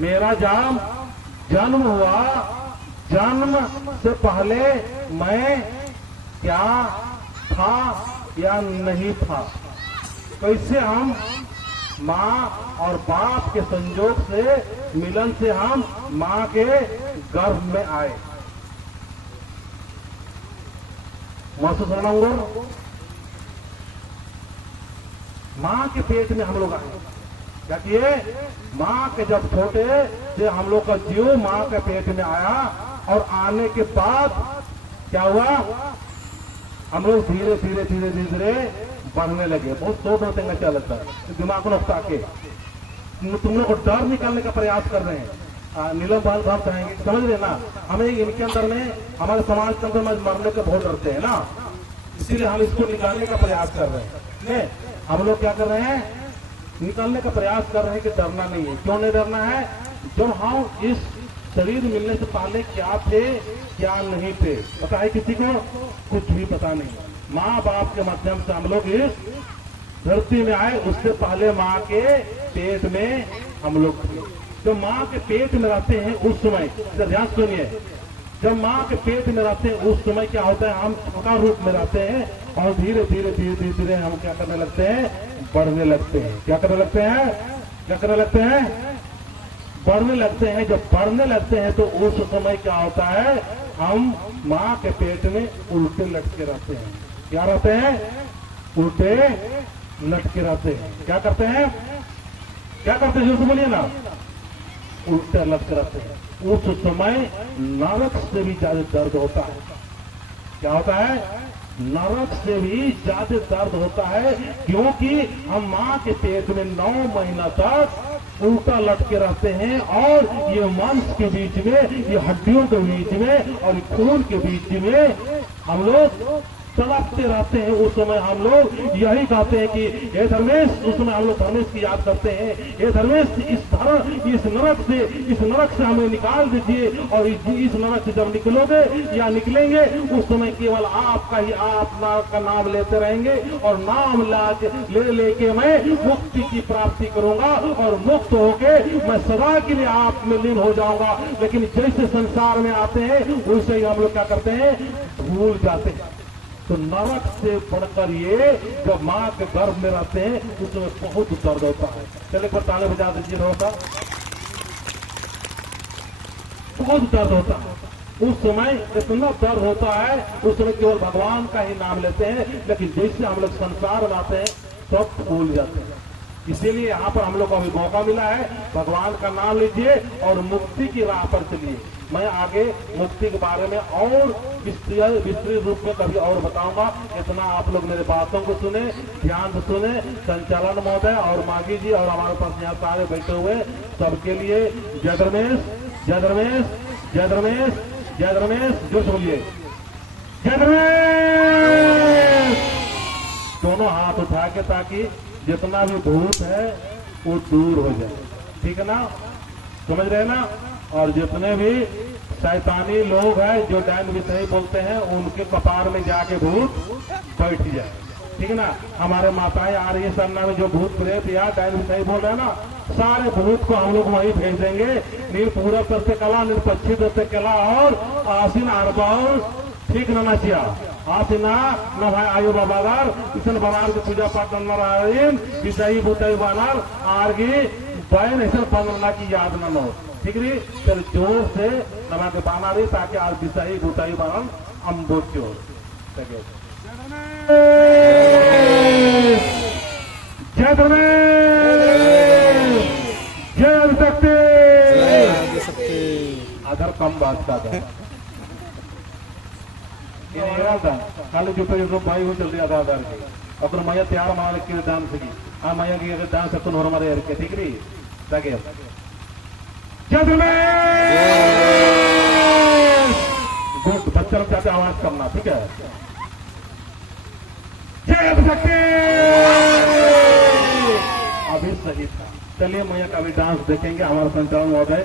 मेरा जन्म हुआ, जन्म से पहले मैं क्या था या नहीं था। कैसे हम माँ और बाप के संजोग से, मिलन से हम माँ के गर्भ में आए। महसूस होना होगा, माँ के पेट में हम लोग आए। क्या किए? माँ के जब छोटे से हम लोग का जीव माँ के पेट में आया, और आने के बाद क्या हुआ? हम लोग धीरे धीरे धीरे धीरे बढ़ने लगे। बहुत सोच होते हैं, क्या लगता है दिमाग को उकता के तुम लोग को डर निकालने का प्रयास कर रहे हैं। नीलम बाल साहब कहेंगे, समझ रहे ना, हमें इनके अंदर में, हमारे समाज के अंदर में मरने के बहुत डरते हैं ना, इसीलिए हम इसको निकालने का प्रयास कर रहे हैं। हम लोग क्या कर रहे हैं? निकालने का प्रयास कर रहे हैं कि डरना नहीं है। क्यों नहीं डरना है? जब हम इस शरीर मिलने से पहले क्या थे क्या नहीं थे पता है किसी को? कुछ भी पता नहीं। माँ बाप के माध्यम से हम लोग इस धरती में आए, उससे पहले माँ के पेट में हम लोग थे। जब माँ के पेट में रहते हैं उस समय, ध्यान सुनिए, जब माँ के पेट में रहते हैं उस समय क्या होता है? हम छोटा रूप में रहते हैं, और धीरे धीरे धीरे धीरे धीरे हम क्या करने लगते हैं? बढ़ने लगते हैं। क्या करने लगते हैं? क्या करने लगते हैं? बढ़ने लगते हैं। जब बढ़ने लगते हैं तो उस समय क्या होता है? हम माँ के पेट में उल्टे लटके रहते हैं। क्या रहते हैं? उल्टे लटके रहते हैं। क्या करते हैं? क्या करते हैं? जो बोलिए ना, उल्टे लटके रहते हैं। उस समय नरक से भी ज्यादा दर्द होता है। क्या होता है? नरक से भी ज्यादा दर्द होता है, क्योंकि हम माँ के पेट में 9 महीना तक उल्टा लटके रहते हैं, और ये मांस के बीच में, ये हड्डियों के बीच में और खून के बीच में हम लोग तड़पते रहते हैं। उस समय हम लोग यही कहते हैं कि हे धर्मेश, उस समय हम लोग धर्मेश की याद करते हैं, हे धर्मेश इस नरक से हमें निकाल दीजिए, और इस नरक से जब निकलोगे या निकलेंगे उस समय केवल आपका ही आप का नाम लेते रहेंगे, और नाम ले लेके मैं मुक्ति की प्राप्ति करूंगा, और मुक्त होके मैं सदा के लिए आप में लीन हो जाऊंगा। लेकिन जैसे संसार में आते हैं वैसे ही हम लोग क्या करते हैं? भूल जाते हैं। तो नरक से बढ़कर ये जब माँ के गर्भ में रहते हैं उसमें बहुत दर्द होता है। चले पर ताले बजा दीजिए, होता बहुत दर्द होता है। उस समय इतना दर्द होता है, उस समय केवल भगवान का ही नाम लेते हैं, लेकिन जैसे हम लोग संसार में आते हैं सब भूल जाते हैं। इसीलिए यहाँ पर हम लोग को अभी मौका मिला है, भगवान का नाम लीजिए और मुक्ति की राह पर चलिए। मैं आगे मुक्ति के बारे में और विस्तृत रूप में कभी और बताऊंगा। इतना आप लोग मेरे बातों को सुने, ध्यान से सुने। संचालन महोदय और मागी जी और हमारे पास यहाँ सारे बैठे हुए सबके लिए जय धर्मेश, जय धर्मेश, जय धर्मेश, जय धर्मेश, जो बोलिए जय धर्मेश। दोनों हाथ उठा के, ताकि जितना भी भूत है वो दूर हो जाए। ठीक है ना? समझ रहे ना? और जितने भी शैतानी लोग हैं जो डायन विषय बोलते हैं, उनके कपार में जाके भूत बैठ जाए। ठीक है ना? हमारे माताएं आ रही है सरना में, जो भूत प्रेत या डायन विषय बोल रहे हैं ना, सारे भूत को हम लोग वहीं भेज देंगे। नील पूरब तत्व कला, नील पश्चिम तत्व कला, और आसीन आरबाउल ठीक ना चिया आसिना न भाई आयु बाबागार इसन बनार के पूजा पाठ नारायण विषयी बुतई बानार आरगी बहन ऐसा बनना की याद न हो। ठीक है? चल जोर से नमा के बाना रही, ताकि आज विषयी बुतई बानन अम्बोच्यो जय जय शक्ति। अगर कम बात का था खाली जो भाई हो जल्दी आधा आधार के अगर मैया तैयार मार के दान से आ मैया की अगर दान सकून हो हमारे यार के। ठीक है? ताकि गुड बच्चा लोग चाहते आवाज करना। ठीक है? जय शक्ति। अभी सही था। चलिए मैया का अभी डांस देखेंगे हमारा संचालन महोदय।